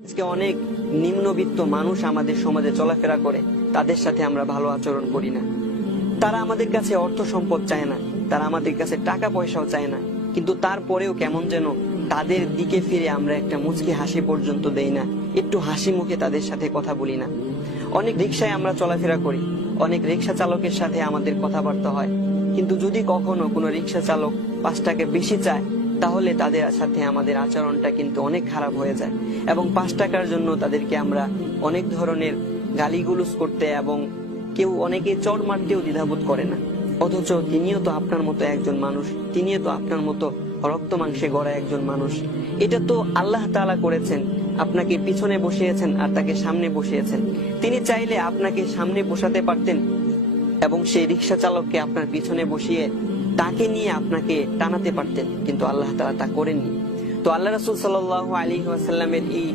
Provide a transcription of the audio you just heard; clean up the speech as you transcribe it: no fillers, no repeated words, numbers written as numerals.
আজকে অনেক নিম্নবিত্ত মানুষ আমাদের সমাজে চলাফেরা করে, তাদের সাথে আমরা ভালো আচরণ করি না। তারা আমাদের কাছে অর্থ সম্পদ চায় না, তারা আমাদের কাছে টাকা পয়সাও চায় না, কিন্তু তারপরেও কেমন যেন তাদের দিকে ফিরে আমরা একটা মুচকি হাসি পর্যন্ত দেই না, একটু হাসি মুখে তাদের সাথে কথা বলি না। অনেক রিক্সায় আমরা চলাফেরা করি, অনেক রিক্সা চালকের সাথে আমাদের কথাবার্তা হয়, কিন্তু যদি কখনো কোনো রিক্সা চালক 5 টাকা বেশি চায়, তাহলে তাদের সাথে আমাদের আচরণটা কিন্তু অনেক খারাপ হয়ে যায় এবং 5 টাকার জন্য তাদেরকে আমরা অনেক ধরনের গালিগুলোজ করতে এবং কেউ অনেকে চড় মারতেও দ্বিধাবোধ করে না। অথচ তিনিও তো আপনার মতো একজন মানুষ, তিনিও তো আপনার মতো রক্ত মাংসে গড়া একজন মানুষ। এটা তো আল্লাহ তাআলা করেছেন, আপনাকে পিছনে বসিয়েছেন আর তাকে সামনে বসিয়েছেন। তিনি চাইলে আপনাকে সামনে বসাতে পারতেন এবং সেই রিক্সা চালককে আপনার পিছনে বসিয়ে তাকে নিয়ে আপনাকে টানাতে পারতেন, কিন্তু আল্লাহ তাআলা তা করেননি। তো আল্লাহ রাসূল সাল্লাল্লাহু আলাইহি ওয়াসাল্লামের এই